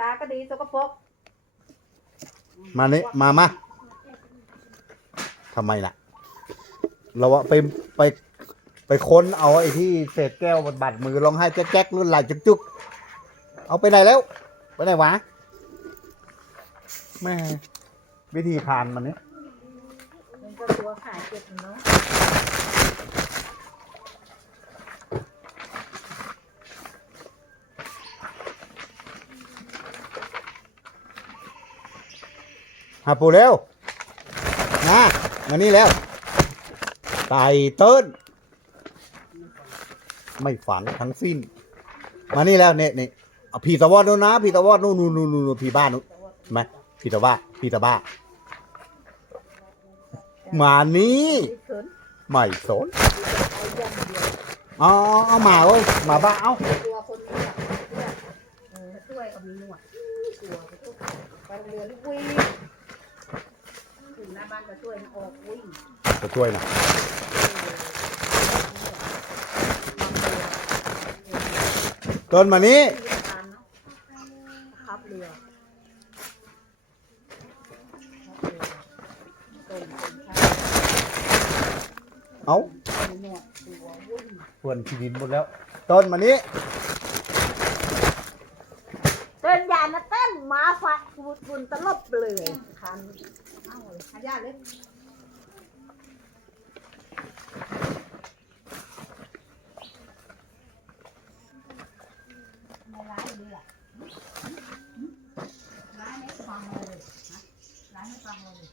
ตาก็ดีสกปรกมานี่มามาทำไมล่ะ เราอะไปไปไปค้นเอาไอ้ที่เศษแก้วบนบัดมือร้องไห้แจ๊กๆรุ่นไหลจุกๆเอาไปไหนแล้ว ไปไหนวะแม่วิธีทานมันเนี่ยมันก็ตัวหายเจ็บเนาะ หาปูเร็วนะมานี่แล้วไต่เติ้นไม่ฝังทั้งสิ้น มานี่แล้วเนี่ยเนี่ยผีตะวอดนู่นนะผีตะวอดนู่นนู่นนู่นนู่นผีบ้านนู่นไหมผีตะว่าผีตะบ้า มานี่ไม่สนอาอย่าเอาเอาเอ้ยมาบ้าเอ้าตัวคนนี้อะเออช่วยเอามีหนวดตัวไปทุกไปโรงเรียนวิ่ง ถึงหน้าบ้านก็ช่วยมันออกวิ่งจะช่วยหน่อยต้นมานี้ขับเรือต้นเป็นข้าวเอามีหนวดตัววิ่งเพื่อนที่ดินหมดแล้ว ต้นมานี้ ม้าฟัดบุญนตลบเลยคันเอาขยะเล็กร้านเลยร้านไม่ฟังเลยร้านไม่ฟังเลย